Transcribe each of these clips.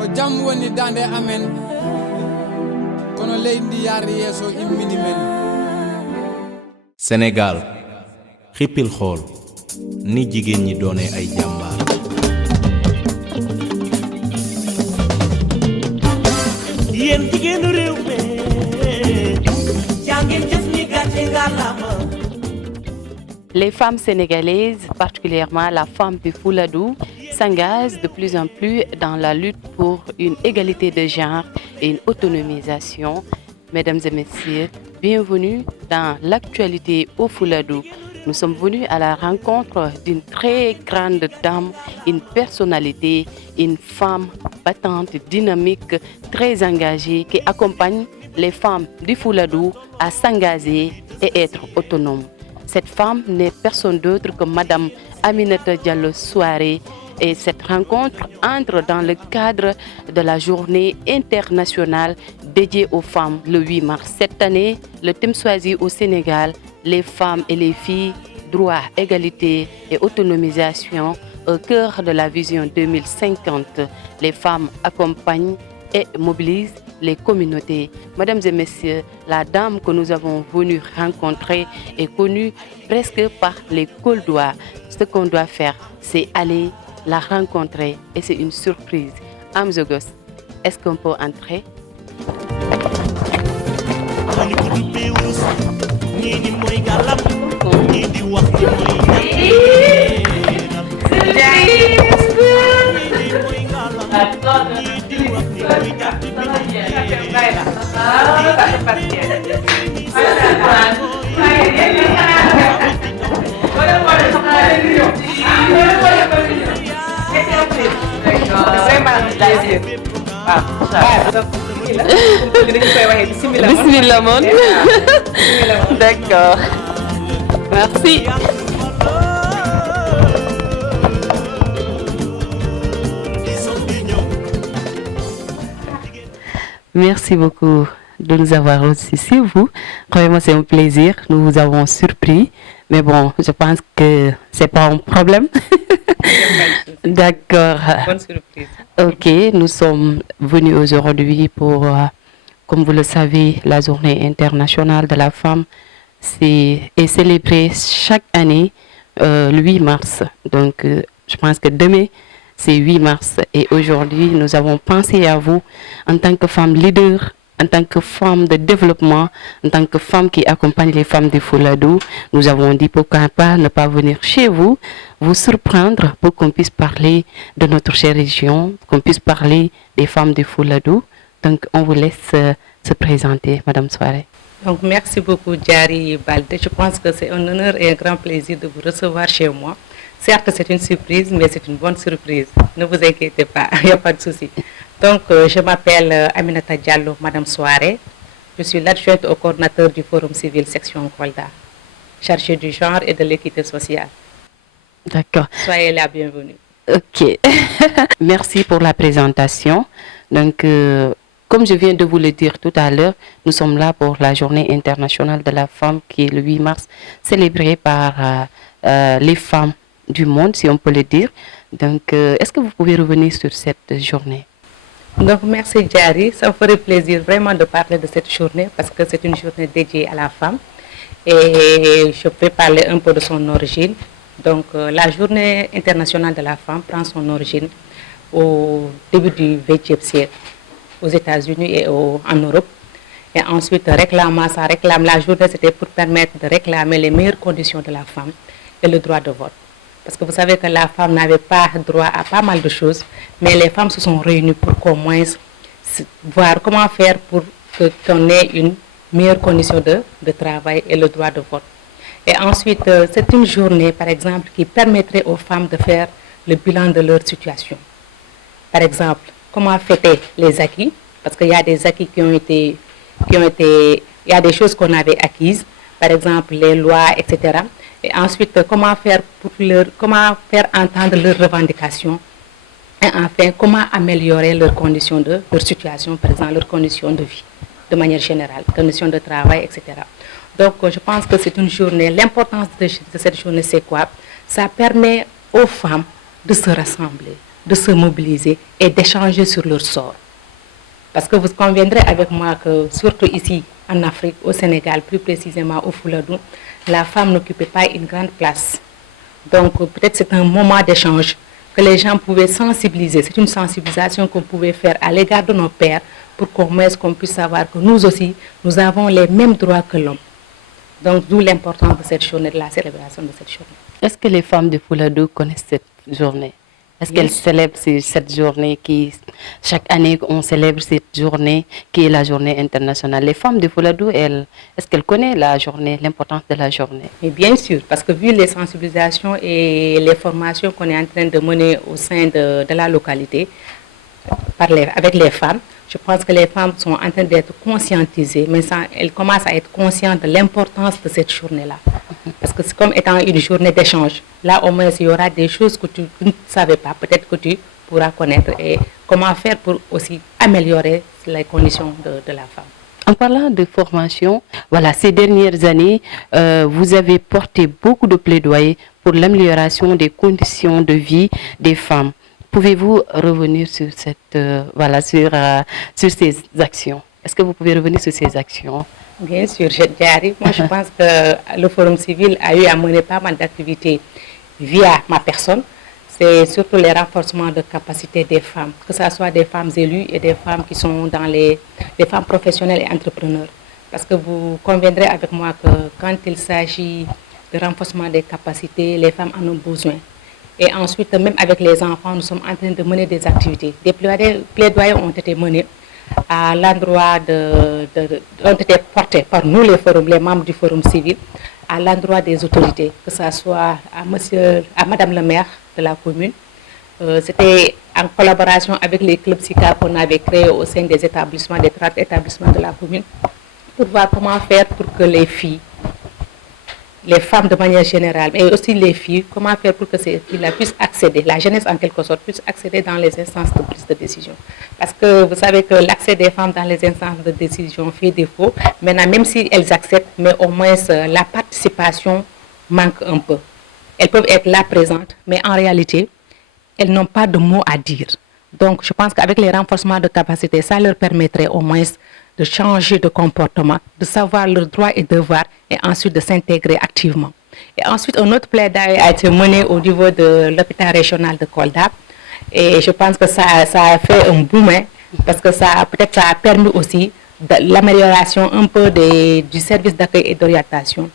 ko jam woni dande amen kono leydi yaari yeso immini men. Sénégal xippil xool ni jigéen ñi doone ay jàmbaar. yéen jigéenu réew mi jàngeen jëf ni gàcce ngàllama. Les femmes sénégalaises, particulièrement la femme du Fouladou, s'engagent de plus en plus dans la lutte pour une égalité de genre et une autonomisation. Mesdames et messieurs, bienvenue dans l'actualité au Fouladou. Nous sommes venus à la rencontre d'une très grande dame, une personnalité, une femme battante, dynamique, très engagée qui accompagne les femmes du Fouladou à s'engager et être autonomes. Cette femme n'est personne d'autre que Madame Aminata Diallo Souaré. Et cette rencontre entre dans le cadre de la journée internationale dédiée aux femmes le 8 mars. Cette année, le thème choisi au Sénégal, les femmes et les filles, droit, égalité et autonomisation au cœur de la vision 2050. Les femmes accompagnent et mobilisent les communautés. Mesdames et messieurs, la dame que nous avons venu rencontrer est connue presque par les Coldois. Ce qu'on doit faire, c'est aller la rencontrer et c'est une surprise. Amzogos, est-ce qu'on peut entrer? Bismillah mon. D'accord. Merci. Merci beaucoup de nous avoir reçus chez vous. Vraiment, c'est un plaisir. Nous vous avons surpris. Mais bon, je pense que c'est pas un problème. D'accord. Bonne surprise. Ok, nous sommes venus aujourd'hui pour, comme vous le savez, la journée internationale de la femme est célébrée chaque année le 8 mars. Donc, je pense que demain, c'est 8 mars. Et aujourd'hui, nous avons pensé à vous en tant que femme leader, en tant que femme de développement, en tant que femme qui accompagne les femmes du Fouladou. Nous avons dit pourquoi pas ne pas venir chez vous, vous surprendre pour qu'on puisse parler de notre chère région, qu'on puisse parler des femmes du Fouladou. Donc, on vous laisse se présenter, Madame Souaré. Donc, merci beaucoup, Diary Balde. Je pense que c'est un honneur et un grand plaisir de vous recevoir chez moi. Certes, c'est une surprise, mais c'est une bonne surprise. Ne vous inquiétez pas, il n'y a pas de souci. Donc, je m'appelle Aminata Diallo, Madame Souaré. Je suis l'adjointe au coordinateur du Forum civil section Kolda, chargée du genre et de l'équité sociale. D'accord. Soyez la bienvenue. Ok. Merci pour la présentation. Donc, comme je viens de vous le dire tout à l'heure, nous sommes là pour la journée internationale de la femme qui est le 8 mars, célébrée par les femmes du monde, si on peut le dire. Donc, est-ce que vous pouvez revenir sur cette journée? Donc, merci Diary. Ça me ferait plaisir vraiment de parler de cette journée parce que c'est une journée dédiée à la femme. Et je peux parler un peu de son origine. Donc, la journée internationale de la femme prend son origine au début du XXe siècle aux États-Unis et en Europe. Et ensuite, la journée, c'était pour permettre de réclamer les meilleures conditions de la femme et le droit de vote. Parce que vous savez que la femme n'avait pas droit à pas mal de choses, mais les femmes se sont réunies pour qu'au moins voir comment faire pour qu'on ait une meilleure condition de travail et le droit de vote. Et ensuite, c'est une journée, par exemple, qui permettrait aux femmes de faire le bilan de leur situation. Par exemple, comment fêter les acquis, parce qu'il y a des acquis il y a des choses qu'on avait acquises, par exemple les lois, etc. Et ensuite, comment faire entendre leurs revendications et enfin, comment améliorer leurs conditions leur situation, par exemple, leurs conditions de vie, de manière générale, conditions de travail, etc. Donc, je pense que c'est une journée, l'importance de cette journée, c'est quoi? Ça permet aux femmes de se rassembler, de se mobiliser et d'échanger sur leur sort. Parce que vous conviendrez avec moi que, surtout ici, en Afrique, au Sénégal, plus précisément au Fouladou, la femme n'occupait pas une grande place. Donc, peut-être c'est un moment d'échange que les gens pouvaient sensibiliser. C'est une sensibilisation qu'on pouvait faire à l'égard de nos pères pour qu'on puisse savoir que nous aussi, nous avons les mêmes droits que l'homme. Donc, d'où l'importance de cette journée, de la célébration de cette journée. Est-ce que les femmes de Fouladou connaissent cette journée? Est-ce qu'elles célèbrent cette journée chaque année, on célèbre cette journée qui est la journée internationale? Les femmes de Fouladou, est-ce qu'elles connaissent la journée, l'importance de la journée? Mais bien sûr, parce que vu les sensibilisations et les formations qu'on est en train de mener au sein de la localité, avec les femmes, je pense que les femmes sont en train d'être conscientisées, mais elles commencent à être conscientes de l'importance de cette journée-là. Parce que c'est comme étant une journée d'échange. Là, au moins, il y aura des choses que tu ne savais pas, peut-être que tu pourras connaître et comment faire pour aussi améliorer les conditions de la femme. En parlant de formation, voilà, ces dernières années, vous avez porté beaucoup de plaidoyer pour l'amélioration des conditions de vie des femmes. Pouvez-vous revenir sur sur ces actions? Est-ce que vous pouvez revenir sur ces actions? Bien sûr, j'arrive. Moi, je pense que le Forum civil a eu à mener pas mal d'activités via ma personne. C'est surtout les renforcements de capacité des femmes, que ce soit des femmes élues et des femmes qui sont dans les femmes professionnelles et entrepreneurs. Parce que vous conviendrez avec moi que quand il s'agit de renforcement des capacités, les femmes en ont besoin. Et ensuite, même avec les enfants, nous sommes en train de mener des activités. Des plaidoyers ont été menés à l'endroit ont été portés par nous, les membres du Forum civil, à l'endroit des autorités, que ce soit à Madame le maire de la commune. C'était en collaboration avec les clubs SICA qu'on avait créés au sein des établissements, des 30 établissements de la commune, pour voir comment faire pour que les filles, les femmes de manière générale, mais aussi les filles, comment faire pour que ces filles-là puissent accéder, la jeunesse en quelque sorte, puisse accéder dans les instances de prise de décision. Parce que vous savez que l'accès des femmes dans les instances de décision fait défaut. Maintenant, même si elles acceptent, mais au moins la participation manque un peu. Elles peuvent être là présentes, mais en réalité, elles n'ont pas de mots à dire. Donc, je pense qu'avec les renforcements de capacité, ça leur permettrait au moins de changer de comportement, de savoir leurs droits et devoirs et ensuite de s'intégrer activement. Et ensuite, un autre plaidoyer a été mené au niveau de l'hôpital régional de Kolda. Et je pense que ça a fait un boom, parce que ça a permis aussi l'amélioration un peu du service d'accueil et d'orientation.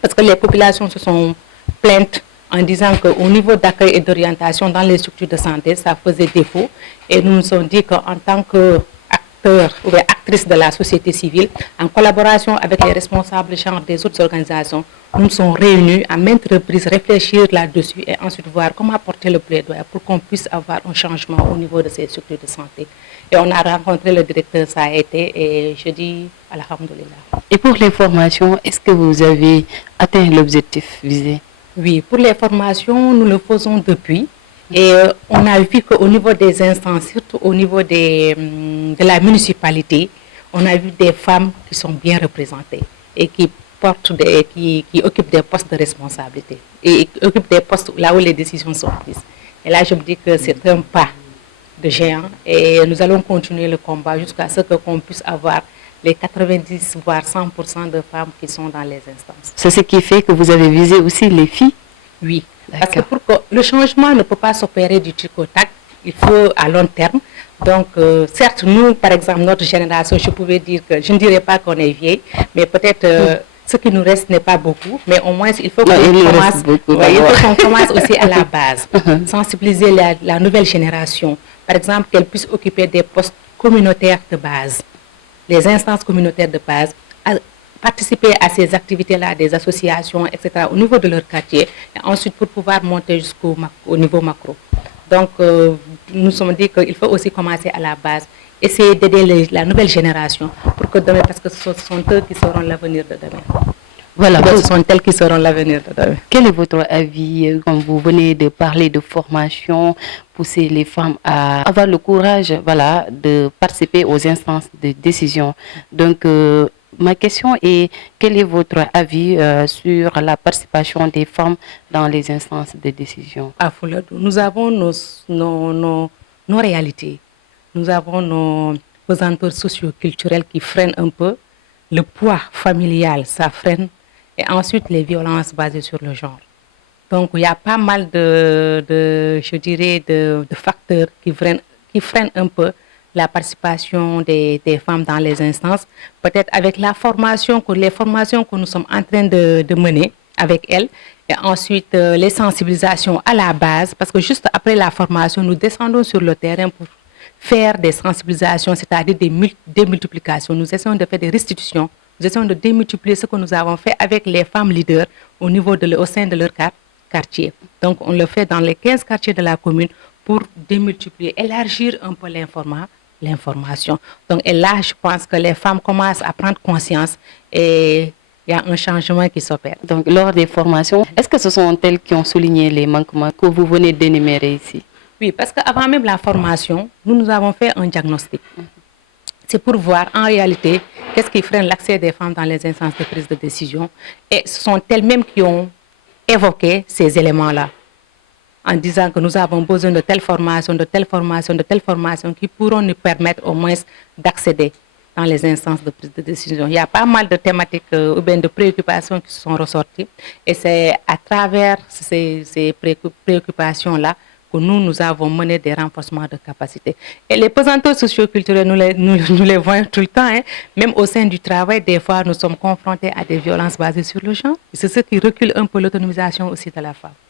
Parce que les populations se sont plaintes en disant qu'au niveau d'accueil et d'orientation dans les structures de santé, ça faisait défaut. Et nous nous sommes dit qu'en tant qu'acteurs ou actrices de la société civile, en collaboration avec les responsables genre des autres organisations, nous nous sommes réunis à maintes reprises réfléchir là-dessus et ensuite voir comment apporter le plaidoyer pour qu'on puisse avoir un changement au niveau de ces structures de santé. Et on a rencontré le directeur, ça a été, et je dis alhamdoulilah. Et pour les formations, est-ce que vous avez atteint l'objectif visé? Oui, pour les formations, nous le faisons depuis. Et on a vu qu'au niveau des instances, surtout au niveau de la municipalité, on a vu des femmes qui sont bien représentées et qui occupent des postes de responsabilité et qui occupent des postes là où les décisions sont prises. Et là, je me dis que c'est un pas de géant et nous allons continuer le combat jusqu'à ce qu'on puisse avoir les 90 voire 100% de femmes qui sont dans les instances. C'est ce qui fait que vous avez visé aussi les filles? Oui, parce que le changement ne peut pas s'opérer du tic au tac, il faut à long terme. Donc, certes, nous, par exemple, notre génération, je pouvais dire que, je ne dirais pas qu'on est vieille, mais peut-être ce qui nous reste n'est pas beaucoup, mais au moins, il faut qu'on commence aussi à la base, sensibiliser la nouvelle génération. Par exemple, qu'elle puisse occuper des postes communautaires de base, les instances communautaires de base, participer à ces activités-là, des associations, etc., au niveau de leur quartier, et ensuite pour pouvoir monter jusqu'au niveau macro. Donc, nous nous sommes dit qu'il faut aussi commencer à la base, essayer d'aider la nouvelle génération pour que demain, parce que ce sont eux qui seront l'avenir de demain. Voilà, ce sont elles qui seront l'avenir de demain. Quel est votre avis, quand vous venez de parler de formation, pousser les femmes à avoir le courage, voilà, de participer aux instances de décision? Donc, Ma question est, quel est votre avis sur la participation des femmes dans les instances de décision? À Fouladou, nous avons nos réalités. Nous avons nos pesanteurs socio-culturels qui freinent un peu. Le poids familial, ça freine. Et ensuite, les violences basées sur le genre. Donc, il y a pas mal de facteurs qui freinent un peu la participation des femmes dans les instances. Peut-être avec les formations que nous sommes en train de mener avec elles. Et ensuite, les sensibilisations à la base. Parce que juste après la formation, nous descendons sur le terrain pour faire des sensibilisations, c'est-à-dire des multiplications. Nous essayons de faire des restitutions. Nous essayons de démultiplier ce que nous avons fait avec les femmes leaders au sein de leur quartier. Donc, on le fait dans les 15 quartiers de la commune pour démultiplier, élargir un peu l'information. Donc, et là, je pense que les femmes commencent à prendre conscience et il y a un changement qui s'opère. Donc, lors des formations, est-ce que ce sont elles qui ont souligné les manquements que vous venez d'énumérer ici? Oui, parce qu'avant même la formation, nous avons fait un diagnostic. C'est pour voir en réalité qu'est-ce qui freine l'accès des femmes dans les instances de prise de décision. Et ce sont elles-mêmes qui ont évoqué ces éléments-là, en disant que nous avons besoin de telle formation, de telle formation, de telle formation qui pourront nous permettre au moins d'accéder dans les instances de prise de décision. Il y a pas mal de thématiques ou bien de préoccupations qui se sont ressorties. Et c'est à travers ces préoccupations-là que nous avons mené des renforcements de capacité. Et les pesanteurs socio-culturels, nous les voyons tout le temps. Hein. Même au sein du travail, des fois, nous sommes confrontés à des violences basées sur le genre. C'est ce qui recule un peu l'autonomisation aussi de la femme.